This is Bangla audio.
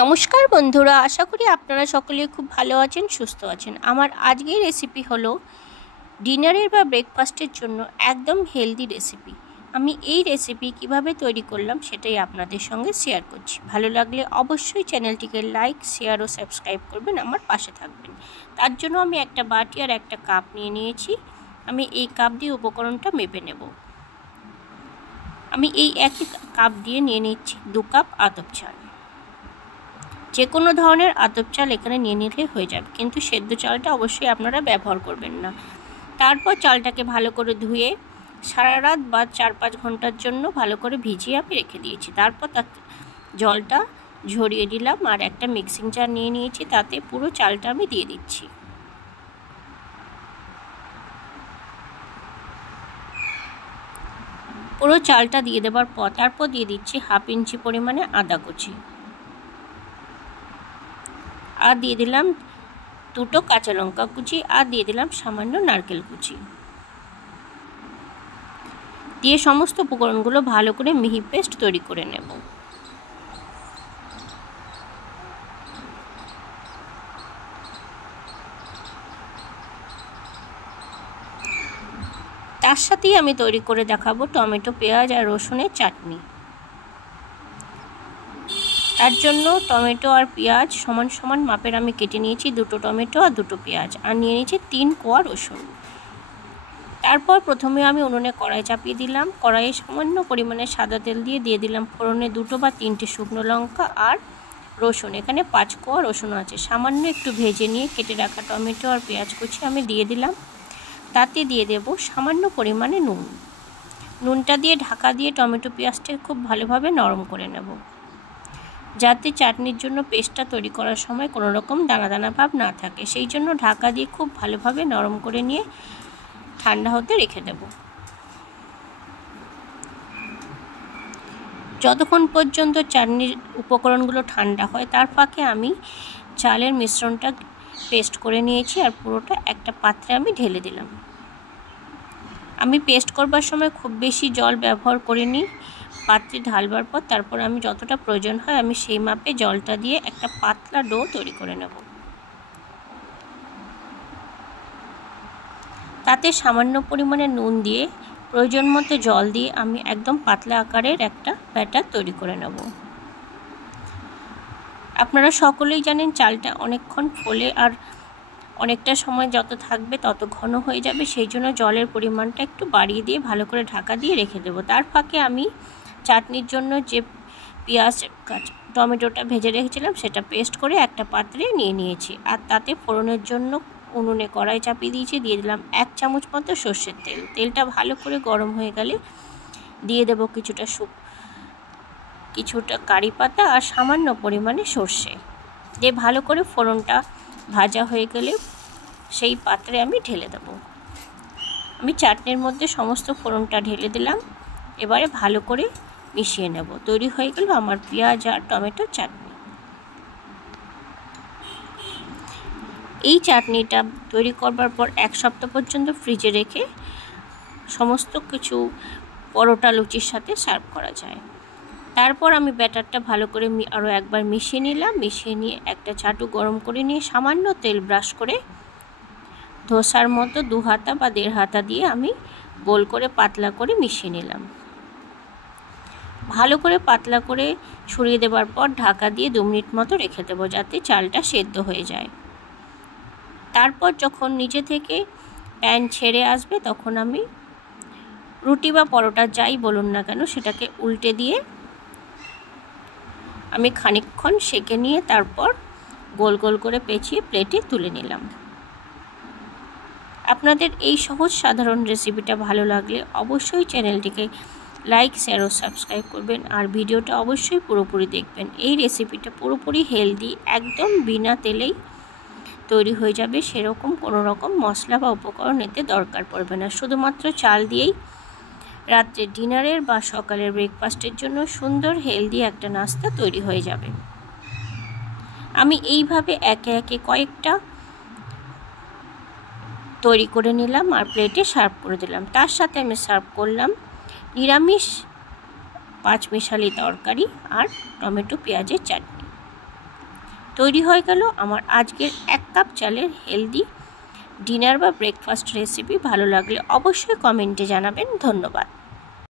নমস্কার বন্ধুরা, আশা করি আপনারা সকলে খুব ভালো আছেন, সুস্থ আছেন। আমার আজকের রেসিপি হলো ডিনারের বা ব্রেকফাস্টের জন্য একদম হেলদি রেসিপি। আমি এই রেসিপি কিভাবে তৈরি করলাম সেটাই আপনাদের সঙ্গে শেয়ার করছি। ভালো লাগলে অবশ্যই চ্যানেলটিকে লাইক, শেয়ার ও সাবস্ক্রাইব করবেন, আমার পাশে থাকবেন। তার জন্য আমি একটা বাটি আর একটা কাপ নিয়ে নিয়েছি। আমি এই কাপ দিয়ে উপকরণটা মেপে নেব। আমি এই একই কাপ দিয়ে নিয়ে নিচ্ছি 2 কাপ আতপ চাল। যে কোনো ধরনের আতপ চাল এখানে নিয়ে নিলে হয়ে যাবে, কিন্তু সেদ্ধ চালটা অবশ্যই আপনারা ব্যবহার করবেন না। তারপর চালটাকে ভালো করে ধুয়ে সারা রাত বা 4-5 ঘন্টার জন্য ভালো করে ভিজিয়ে আমি রেখে দিয়েছি। তারপর তার জলটা ঝরিয়ে দিলাম আর একটা মিক্সিং জার নিয়ে নিয়েছি, তাতে পুরো চালটা আমি দিয়ে দিচ্ছি। পুরো চালটা দিয়ে দেওয়ার পর তারপর দিয়ে দিচ্ছি 1/2 ইঞ্চি পরিমাণে আদা কুচি, আর দিয়ে দিলাম 2টো কাঁচা লঙ্কা কুচি, আর দিয়ে দিলাম সামান্য নারকেল কুচি। দিয়ে সমস্ত উপকরণগুলো ভালো করে মিহি পেস্ট তৈরি করে নেব। তার সাথেই আমি তৈরি করে দেখাবো টমেটো, পেঁয়াজ আর রসুনের চাটনি। তার জন্য টমেটো আর পেঁয়াজ সমান সমান মাপের আমি কেটে নিয়েছি, 2টো টমেটো আর 2টো পেঁয়াজ, আর নিয়ে নিয়েছি 3 কোয়া রসুন। তারপর প্রথমে আমি উনুনে কড়াই চাপিয়ে দিলাম। কড়াইয়ে সামান্য পরিমাণে সাদা তেল দিয়ে দিলাম ফোড়নে 2টো বা 3টে শুকনো লঙ্কা আর রসুন। এখানে 5 কোয়া রসুন আছে। সামান্য একটু ভেজে নিয়ে কেটে রাখা টমেটো আর পেঁয়াজ কুচি আমি দিয়ে দিলাম। তাতে দিয়ে দেব সামান্য পরিমাণে নুন। নুনটা দিয়ে ঢাকা দিয়ে টমেটো পেঁয়াজটা খুব ভালোভাবে নরম করে নেব, যাতে চাটনির জন্য পেস্টটা তৈরি করার সময় কোনো রকম দানা দানা ভাব না থাকে। সেই জন্য ঢাকা দিয়ে খুব ভালোভাবে নরম করে নিয়ে ঠান্ডা হতে রেখে দেব। যতক্ষণ পর্যন্ত চাটনির উপকরণগুলো ঠান্ডা হয়, তার ফাঁকে আমি চালের মিশ্রণটা পেস্ট করে নিয়েছি আর পুরোটা একটা পাত্রে আমি ঢেলে দিলাম। আমি পেস্ট করবার সময় খুব বেশি জল ব্যবহার করিনি। পাত্রে ঢালবার পর তারপর আমি যতটা প্রয়োজন হয় আমি সেই মাপে জলটা দিয়ে একটা পাতলা ডো তৈরি করে নেব। তাতে সামান্য পরিমাণে নুন দিয়ে প্রয়োজন মতো জল দিয়ে আমি একদম পাতলা আকারের একটা ব্যাটার তৈরি করে নেব। আপনারা সকলেই জানেন চালটা অনেকক্ষণ ফোলে আর অনেকটা সময় যত থাকবে তত ঘন হয়ে যাবে। সেই জন্য জলের পরিমাণটা একটু বাড়িয়ে দিয়ে ভালো করে ঢাকা দিয়ে রেখে দেবো। তার ফাঁকে আমি চাটনির জন্য যে পেঁয়াজ টমেটোটা ভেজে রেখেছিলাম সেটা পেস্ট করে একটা পাত্রে নিয়ে নিয়েছি, আর তাতে ফোড়নের জন্য উনুনে কড়াই চাপিয়ে দিয়েছি। দিয়ে দিলাম 1 চামচ মতো সর্ষের তেল। তেলটা ভালো করে গরম হয়ে গেলে দিয়ে দেব কিছুটা কারি পাতা আর সামান্য পরিমাণে সর্ষে। দিয়ে ভালো করে ফোড়নটা ভাজা হয়ে গেলে সেই পাত্রে আমি ঢেলে দেব। আমি চাটনির মধ্যে সমস্ত ফোড়নটা ঢেলে দিলাম। এবারে ভালো করে মিশিয়ে নেব। তৈরি হয়ে গেল আমার পেঁয়াজ আর টমেটোর চাটনি। এই চাটনিটা তৈরি করবার পর 1 সপ্তাহ পর্যন্ত ফ্রিজে রেখে সমস্ত কিছু পরোটা, লুচির সাথে সার্ভ করা যায়। তারপর আমি ব্যাটারটা ভালো করে আরও একবার মিশিয়ে নিলাম। মিশিয়ে নিয়ে একটা চাটু গরম করে নিয়ে সামান্য তেল ব্রাশ করে ধোসার মতো 2 হাতা বা 1.5 হাতা দিয়ে আমি গোল করে পাতলা করে মিশিয়ে নিলাম। ভালো করে পাতলা করে ছড়িয়ে দেওয়ার পর ঢাকা দিয়ে 2 মিনিট মতো রেখে দেবো, যাতে চালটা সেদ্ধ হয়ে যায়। তারপর যখন নিচে থেকে প্যান ছেড়ে আসবে তখন আমি রুটি বা পরোটা যাই বলুন না কেন সেটাকে উল্টে দিয়ে আমি খানিকক্ষণ সেঁকে নিয়ে তারপর গোল গোল করে পেঁচিয়ে প্লেটে তুলে নিলাম। আপনাদের এই সহজ সাধারণ রেসিপিটা ভালো লাগলে অবশ্যই চ্যানেলটিকে লাইক, শেয়ার ও সাবস্ক্রাইব করবেন, আর ভিডিওটা অবশ্যই পুরোপুরি দেখবেন। এই রেসিপিটা পুরোপুরি হেলদি, একদম বিনা তেলেই তৈরি হয়ে যাবে। সেরকম কোনো রকম মশলা বা উপকরণ এতে দরকার পড়বে না। শুধুমাত্র চাল দিয়েই রাত্রে ডিনারের বা সকালের ব্রেকফাস্টের জন্য সুন্দর হেলদি একটা নাস্তা তৈরি হয়ে যাবে। আমি এইভাবে একে একে কয়েকটা তৈরি করে নিলাম আর প্লেটে সার্ভ করে দিলাম। তার সাথে আমি সার্ভ করলাম নিরামিষ 5 মিশালি তরকারি আর টমেটো পেঁয়াজের চাটনি। তৈরি হয়ে গেল আমার আজকের 1 কাপ চালের হেলদি ডিনার বা ব্রেকফাস্ট রেসিপি। ভালো লাগলে অবশ্যই কমেন্টে জানাবেন। ধন্যবাদ।